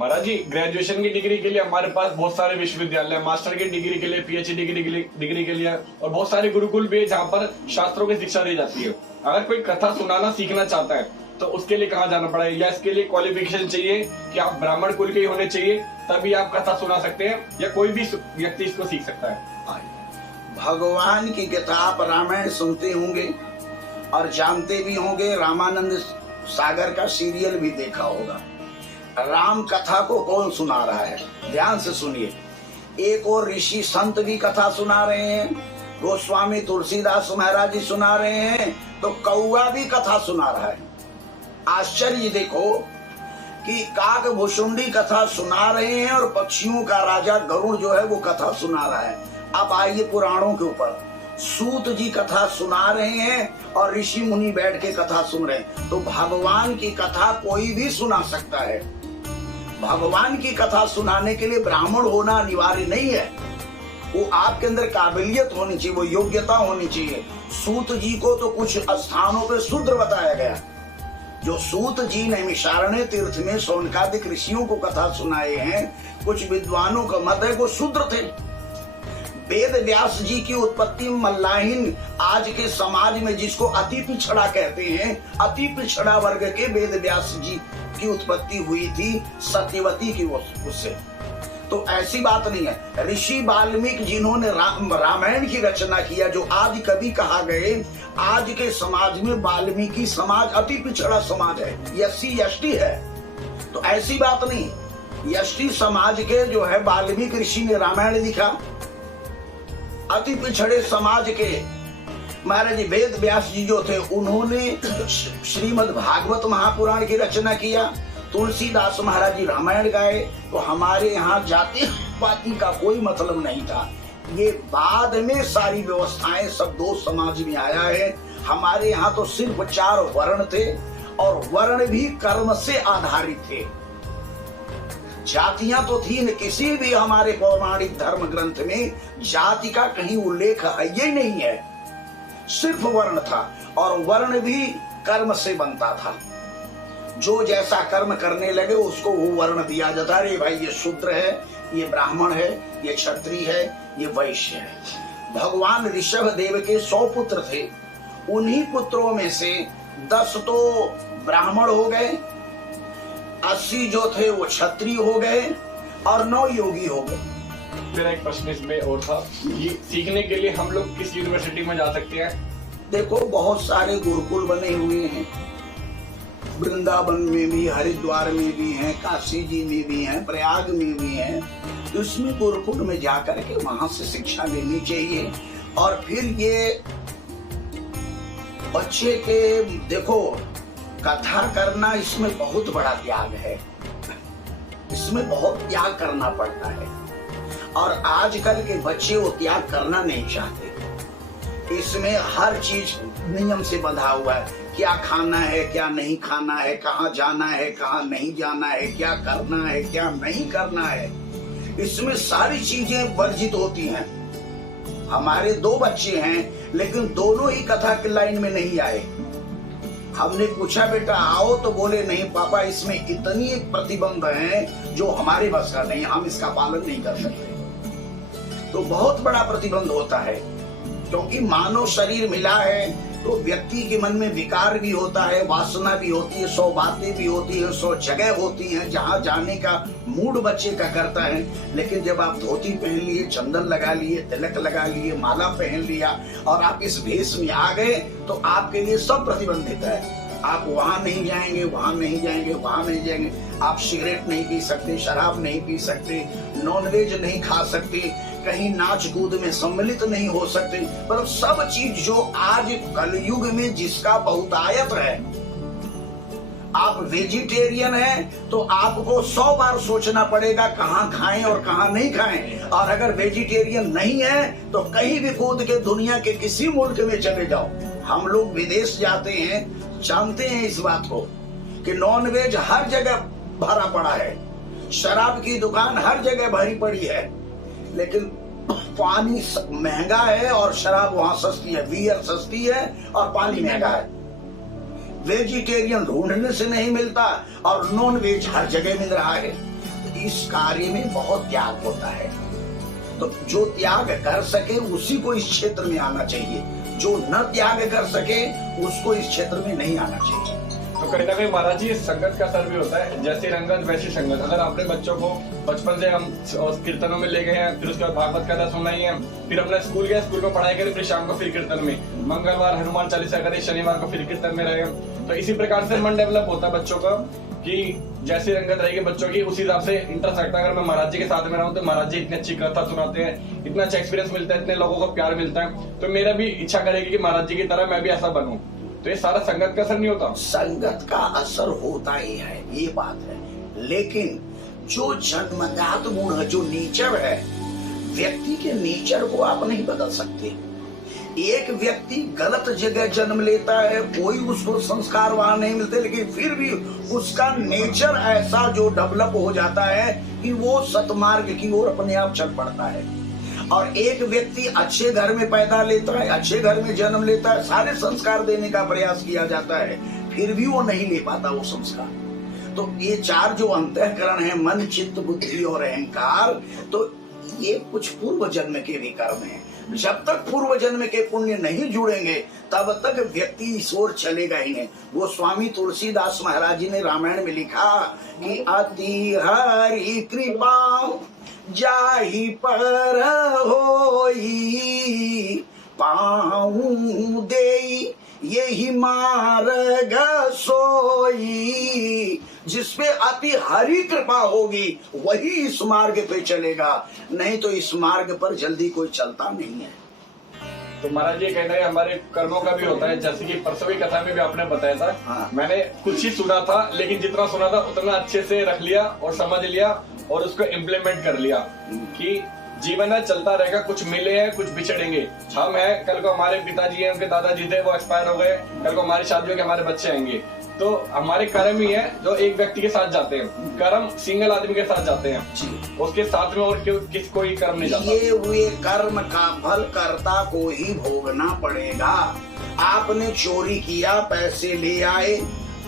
महाराज जी, graduation की degree के लिए हमारे पास बहुत सारे विश्वविद्यालय, मास्टर की डिग्री के लिए, पीएचडी की डिग्री के लिए और बहुत सारे गुरुकुल भी है जहाँ पर शास्त्रों की शिक्षा दी जाती है। अगर कोई कथा सुनाना सीखना चाहता है तो उसके लिए कहाँ जाना पड़ेगा, या इसके लिए क्वालिफिकेशन चाहिए कि आप ब्राह्मण कुल के ही होने चाहिए तभी आप कथा सुना सकते हैं, या कोई भी व्यक्ति इसको सीख सकता है? भगवान की कथा आप रामायण सुनते होंगे और जानते भी होंगे, रामानंद सागर का सीरियल भी देखा होगा। राम कथा को कौन सुना रहा है? ध्यान से सुनिए। एक और ऋषि संत भी कथा सुना रहे हैं, गोस्वामी तुलसीदास महाराज जी सुना रहे हैं, तो कौआ भी कथा सुना रहा है। आश्चर्य देखो कि काक भुषुंडी कथा सुना रहे हैं और पक्षियों का राजा गरुड़ जो है वो कथा सुना रहा है। अब आइए पुराणों के ऊपर, सूत जी कथा सुना रहे हैं और ऋषि मुनि बैठ के कथा सुन रहे हैं। तो भगवान की कथा कोई भी सुना सकता है। भगवान की कथा सुनाने के लिए ब्राह्मण होना अनिवार्य नहीं है, वो आपके अंदर काबिलियत होनी चाहिए, वो योग्यता होनी चाहिए। सूत जी को तो कुछ स्थानों पे शूद्र बताया गया। जो सूत जी नैमिषारण्य तीर्थ में शौनकादिक ऋषियों को कथा सुनाए हैं, कुछ विद्वानों का मत है वो शूद्र थे। वेद व्यास जी की उत्पत्ति मल्लाहीन आज के समाज में जिसको अति पिछड़ा कहते हैं, अति पिछड़ा वर्ग के वेद व्यास जी की उत्पत्ति हुई थी सत्यवती की उससे। तो ऐसी बात नहीं है। ऋषि वाल्मीकि जिन्होंने रामायण की रचना किया, जो आदि कवि कहा गए, आज के समाज में वाल्मीकि समाज अति पिछड़ा समाज है, एससी एसटी है। तो ऐसी बात नहीं, एसटी समाज के जो है वाल्मीकि ऋषि ने रामायण लिखा। अति पिछड़े समाज के महाराज वेद व्यास जी जो थे उन्होंने श्रीमद् भागवत महापुराण की रचना किया। तुलसीदास महाराज जी रामायण गाए। तो हमारे यहाँ जाति पाति का कोई मतलब नहीं था। ये बाद में सारी व्यवस्थाएं सब दो समाज में आया है। हमारे यहाँ तो सिर्फ 4 वर्ण थे और वर्ण भी कर्म से आधारित थे। जातियां तो थी न, किसी भी हमारे पौराणिक धर्म ग्रंथ में जाति का कहीं उल्लेख है ये नहीं है, सिर्फ वर्ण था और वर्ण भी कर्म से बनता था। जो जैसा कर्म करने लगे उसको वो वर्ण दिया जाता। अरे भाई ये शूद्र है, ये ब्राह्मण है, ये क्षत्रिय है, ये वैश्य है। भगवान ऋषभ देव के 100 पुत्र थे, उन्हीं पुत्रों में से 10 तो ब्राह्मण हो गए, 80 जो थे वो क्षत्रिय हो गए और 9 योगी हो गए। मेरा एक प्रश्न इसमें और था, ये सीखने के लिए हम लोग किस यूनिवर्सिटी में जा सकते हैं? देखो बहुत सारे गुरुकुल बने हुए हैं, वृंदावन में भी, हरिद्वार में भी हैं, काशी जी में भी हैं, प्रयाग में भी हैं। तो इसमें गुरुकुल में जाकर के वहां से शिक्षा लेनी चाहिए। और फिर ये बच्चे के देखो कथा करना, इसमें बहुत बड़ा त्याग है, इसमें बहुत त्याग करना पड़ता है और आजकल के बच्चे वो त्याग करना नहीं चाहते। इसमें हर चीज नियम से बंधा हुआ है, क्या खाना है, क्या नहीं खाना है, कहाँ जाना है, कहाँ नहीं जाना है, क्या करना है, क्या नहीं करना है। इसमें सारी चीजें वर्जित होती हैं। हमारे 2 बच्चे हैं लेकिन दोनों ही कथा की लाइन में नहीं आए। हमने पूछा बेटा आओ, तो बोले नहीं पापा इसमें इतनी एक प्रतिबंध है जो हमारे बस का नहीं, हम इसका पालन नहीं कर सकते। तो बहुत बड़ा प्रतिबंध होता है, क्योंकि मानव शरीर मिला है तो व्यक्ति के मन में विकार भी होता है, वासना भी होती है, 100 बातें भी होती है, 100 जगह होती हैं जहां जाने का मूड बच्चे का करता है। लेकिन जब आप धोती पहन लिए, चंदन लगा लिए, तिलक लगा लिए, माला पहन लिया और आप इस भेष में आ गए तो आपके लिए सब प्रतिबंधित है। आप वहां नहीं जाएंगे, वहां नहीं जाएंगे, वहां नहीं जाएंगे। आप सिगरेट नहीं पी सकते, शराब नहीं पी सकते, नॉनवेज नहीं खा सकते, कहीं नाच कूद में सम्मिलित नहीं हो सकते। पर सब चीज जो आज कलयुग में जिसका बहुतायत है, आप वेजिटेरियन हैं तो आपको 100 बार सोचना पड़ेगा कहाँ खाएं और कहाँ नहीं खाएं। और अगर वेजिटेरियन नहीं है तो कहीं भी कूद के दुनिया के किसी मुल्क में चले जाओ। हम लोग विदेश जाते हैं, जानते हैं इस बात को कि नॉनवेज हर जगह भरा पड़ा है, शराब की दुकान हर जगह भरी पड़ी है, लेकिन पानी महंगा है और शराब वहां सस्ती है, बियर सस्ती है और पानी महंगा है। वेजिटेरियन ढूंढने से नहीं मिलता और नॉन वेज हर जगह मिल रहा है। इस कार्य में बहुत त्याग होता है। तो जो त्याग कर सके उसी को इस क्षेत्र में आना चाहिए, जो न त्याग कर सके उसको इस क्षेत्र में नहीं आना चाहिए। तो कहीं ना कहीं महाराज जी संगत का असर भी होता है, जैसी रंगत वैसी संगत। अगर आपने बच्चों को बचपन से हम कीर्तनों में ले गए हैं, फिर उसके बाद भागवत कथा सुनाई है, फिर हमने स्कूल गए, स्कूल में पढ़ाई करी, फिर शाम को फिर कीर्तन में, मंगलवार हनुमान चालीसा करी, शनिवार को फिर कीर्तन में रहे, तो इसी प्रकार से मन डेवलप होता है बच्चों का कि जैसी रंगत रहेगी बच्चों की उसी हिसाब से इंटरेस्ट रखता है। अगर मैं महाराज जी के साथ में रहूं तो महाराज जी इतनी अच्छी कथा सुनाते हैं, इतना अच्छा एक्सपीरियंस मिलता है, इतने लोगों को प्यार मिलता है, तो मेरा भी इच्छा करेगी कि महाराज जी की तरह मैं भी ऐसा बनूं। तो ये सारा संगत का असर नहीं होता? संगत का असर होता ही है, ये बात है, लेकिन जो जन्मजात गुण है, जो नेचर है, व्यक्ति के नेचर को आप नहीं बदल सकते। एक व्यक्ति गलत जगह जन्म लेता है, कोई उसको संस्कार वहां नहीं मिलते, लेकिन फिर भी उसका नेचर ऐसा जो डेवलप हो जाता है कि वो सतमार्ग की ओर अपने आप चल पड़ता है। और एक व्यक्ति अच्छे घर में पैदा लेता है, अच्छे घर में जन्म लेता है, सारे संस्कार देने का प्रयास किया जाता है, फिर भी वो नहीं ले पाता वो संस्कार। तो ये चार जो अंतःकरण है, मन, चित्त, बुद्धि और अहंकार, तो ये कुछ पूर्व जन्म के भी कर्म हैं। जब तक पूर्व जन्म के पुण्य नहीं जुड़ेंगे तब तक व्यक्ति इस ओर चलेगा ही नहीं। वो स्वामी तुलसीदास महाराज जी ने रामायण में लिखा कि अति हरि कृपा जाहि पर होई, पाऊं देई यही मार्ग सोई। जिसपे अति हरि कृपा होगी वही इस मार्ग पे चलेगा, नहीं तो इस मार्ग पर जल्दी कोई चलता नहीं है। तो महाराज जी कहना है हमारे कर्मों का भी होता है, जैसे कि परसों की कथा में भी आपने बताया था। हाँ। मैंने कुछ ही सुना था, लेकिन जितना सुना था उतना अच्छे से रख लिया और समझ लिया और उसको इम्प्लीमेंट कर लिया कि जीवन है, चलता रहेगा, कुछ मिले हैं, कुछ बिछड़ेंगे। हम हैं, कल को हमारे पिताजी हैं, उनके दादाजी थे, वो एक्सपायर हो गए, कल को हमारी शादी होगी, हमारे बच्चे आएंगे। तो हमारे कर्म ही है जो एक व्यक्ति के साथ जाते हैं, कर्म सिंगल आदमी के साथ जाते हैं, उसके साथ में और किस कोई कर्म नहीं जाता। ये हुए कर्म का फल कर्ता को ही भोगना पड़ेगा। आपने चोरी किया, पैसे ले आए,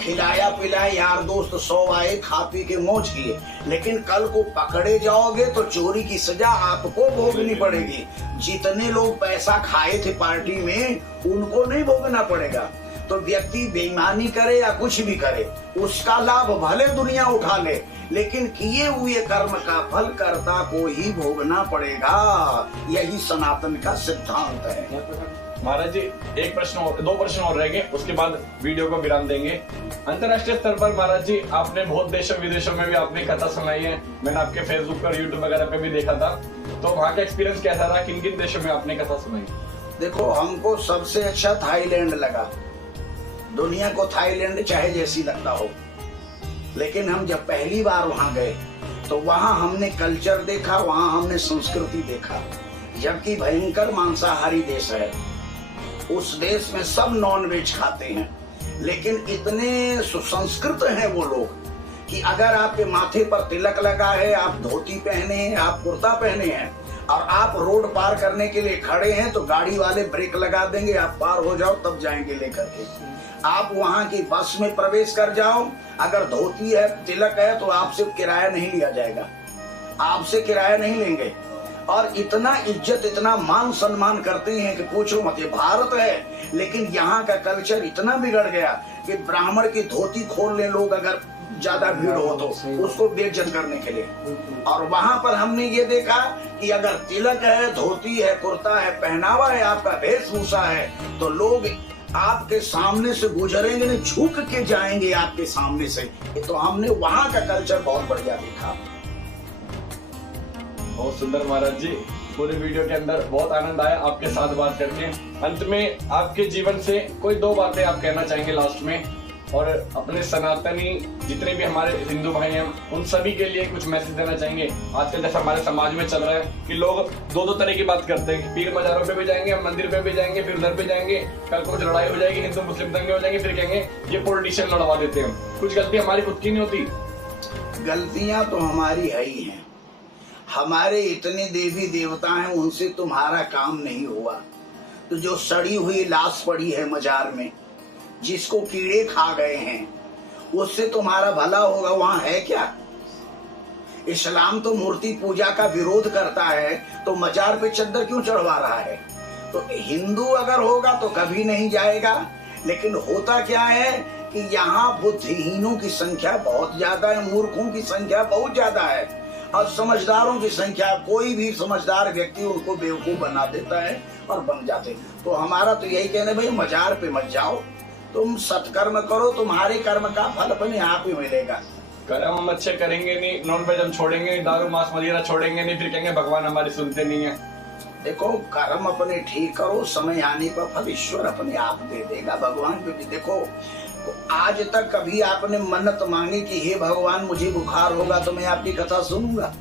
खिलाया पिलाया, यार दोस्त 100 आए, खा पी के मौज किए, लेकिन कल को पकड़े जाओगे तो चोरी की सजा आपको भोगनी पड़ेगी। जितने लोग पैसा खाए थे पार्टी में उनको नहीं भोगना पड़ेगा। तो व्यक्ति बेईमानी करे या कुछ भी करे, उसका लाभ भले दुनिया उठा ले, लेकिन किए हुए कर्म का फल कर्ता को ही भोगना पड़ेगा। यही सनातन का सिद्धांत है। महाराज जी एक प्रश्न और, 2 प्रश्न और रहेंगे, उसके बाद वीडियो को विराम देंगे। अंतर्राष्ट्रीय स्तर पर महाराज जी आपने बहुत देशों विदेशों में भी आपने कथा सुनाई है, मैंने आपके फेसबुक पर, यूट्यूब वगैरह पे भी देखा था, तो वहाँ का एक्सपीरियंस कैसा रहा? किन किन देशों में आपने कथा सुनाई? देखो, हमको सबसे अच्छा थाईलैंड लगा। दुनिया को थाईलैंड चाहे जैसी लगता हो, लेकिन हम जब पहली बार वहां गए तो वहां हमने कल्चर देखा, वहां हमने संस्कृति देखा। जबकि भयंकर मांसाहारी देश है, उस देश में सब नॉन वेज खाते हैं, लेकिन इतने सुसंस्कृत हैं वो लोग कि अगर आपके माथे पर तिलक लगा है, आप धोती पहने हैं, आप कुर्ता पहने हैं और आप रोड पार करने के लिए खड़े हैं, तो गाड़ी वाले ब्रेक लगा देंगे, आप पार हो जाओ तब जाएंगे लेकर के। आप वहां की बस में प्रवेश कर जाओ, अगर धोती है, तिलक है, तो आपसे किराया नहीं लिया जाएगा, आपसे किराया नहीं लेंगे। और इतना इज्जत, इतना मान सम्मान करते हैं कि पूछो मत। ये भारत है, लेकिन यहाँ का कल्चर इतना बिगड़ गया कि ब्राह्मण की धोती खोल ले लोग, अगर ज्यादा भीड़ हो तो उसको बेइज्जत करने के लिए। और वहां पर हमने ये देखा कि अगर तिलक है, धोती है, कुर्ता है, पहनावा है, आपका वेशभूषा है, तो लोग आपके सामने से गुजरेंगे नहीं, झुक के जाएंगे आपके सामने से। तो हमने वहां का कल्चर बहुत बढ़िया देखा। बहुत सुंदर महाराज जी, पूरे वीडियो के अंदर बहुत आनंद आया आपके साथ बात करके। अंत में आपके जीवन से कोई 2 बातें आप कहना चाहेंगे लास्ट में, और अपने सनातनी जितने भी हमारे हिंदू भाई हैं उन सभी के लिए कुछ मैसेज देना चाहेंगे? आजकल जैसा हमारे समाज में चल रहा है कि लोग 2 तरह की बात करते हैं, पीर मजारों पे भी जाएंगे, मंदिर पे भी जाएंगे, फिर उधर पे जाएंगे, कल कुछ लड़ाई हो जाएगी, हिंदू मुस्लिम दंगे हो जाएंगे, फिर कहेंगे ये पॉलिटिशियन लड़वा देते हैं। कुछ गलती हमारी खुद की नहीं होती? गलतियां तो हमारी है ही हैं। हमारे इतने देवी देवता हैं, उनसे तुम्हारा काम नहीं हुआ। तो जो सड़ी हुई लाश पड़ी है मजार में, जिसको कीड़े खा गए हैं, उससे तुम्हारा भला होगा? वहां है क्या? इस्लाम तो मूर्ति पूजा का विरोध करता है, तो मजार पे चद्दर क्यों चढ़वा रहा है? तो हिंदू अगर होगा तो कभी नहीं जाएगा। लेकिन होता क्या है कि यहाँ बुद्धिहीनों की संख्या बहुत ज्यादा है, मूर्खों की संख्या बहुत ज्यादा है, और समझदारों की संख्या, कोई भी समझदार व्यक्ति उनको बेवकूफ बना देता है और बन जाते हैं। तो हमारा तो यही कहना है, भाई मजार पे मत जाओ, तुम सत्कर्म करो, तुम्हारे कर्म का फल अपने आप ही मिलेगा। कर्म हम अच्छे करेंगे नहीं, नॉन वेज हम छोड़ेंगे नहीं, दारू मांस वगैरह छोड़ेंगे नहीं, फिर कहेंगे भगवान हमारी सुनते नहीं है। देखो, कर्म अपने ठीक करो, समय आने पर फल ईश्वर अपने आप दे देगा। भगवान पे भी देखो, तो आज तक कभी आपने मन्नत मांगी कि हे भगवान मुझे बुखार होगा तो मैं आपकी कथा सुनूंगा?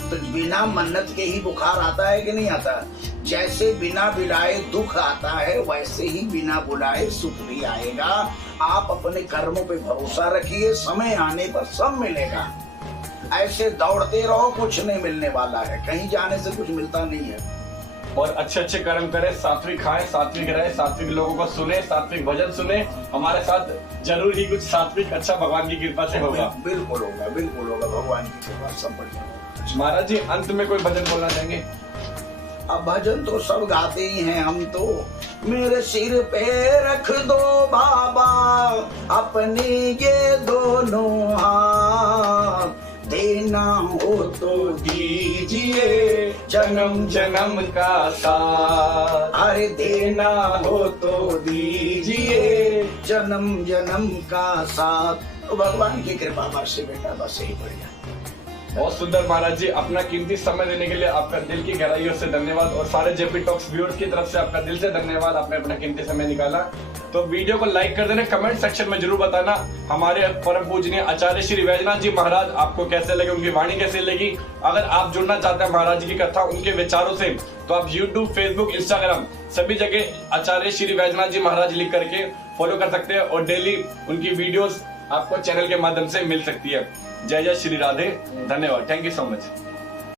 तो बिना मन्नत के ही बुखार आता है कि नहीं आता? जैसे बिना बुलाए दुख आता है, वैसे ही बिना बुलाए सुख भी आएगा। आप अपने कर्मों पे भरोसा रखिए, समय आने पर सब मिलेगा। ऐसे दौड़ते रहो, कुछ नहीं मिलने वाला है, कहीं जाने से कुछ मिलता नहीं है। और अच्छे अच्छे कर्म करें, सात्विक खाएं, सात्विक रहे, सात्विक लोगों को सुने, सात्विक भजन सुने। हमारे साथ जरूर ही कुछ सात्विक अच्छा भगवान की कृपा से होगा। बिल्कुल होगा, बिल्कुल होगा, भगवान की कृपा सब बढ़िया होगा। महाराज जी, अंत में कोई भजन बोलना चाहेंगे? अब भजन तो सब गाते ही हैं हम तो। मेरे सिर पे रख दो बाबा अपने ये दोनों हाथ, देना हो तो दीजिए जन्म जन्म का साथ। अरे देना हो तो दीजिए जन्म जन्म का साथ। तो भगवान की कृपा बरसे बेटा, बस यही बढ़िया। बहुत सुंदर महाराज जी, अपना कीमती समय देने के लिए आपका दिल की गहराइयों से धन्यवाद, और सारे जेपी टॉक्स व्यूअर्स की तरफ से आपका दिल से धन्यवाद। आपने अपना कीमती समय निकाला। तो वीडियो को लाइक कर देना, कमेंट सेक्शन में जरूर बताना हमारे परम पूजनीय आचार्य श्री वैजनाथ जी महाराज आपको कैसे लगे, उनकी वाणी कैसे लगी। अगर आप जुड़ना चाहते हैं महाराज जी की कथा, उनके विचारों से, तो आप YouTube, Facebook, Instagram सभी जगह आचार्य श्री वैजनाथ जी महाराज लिख करके फॉलो कर सकते हैं, और डेली उनकी वीडियोस आपको चैनल के माध्यम से मिल सकती है। जय जय श्री राधे, धन्यवाद, थैंक यू सो मच।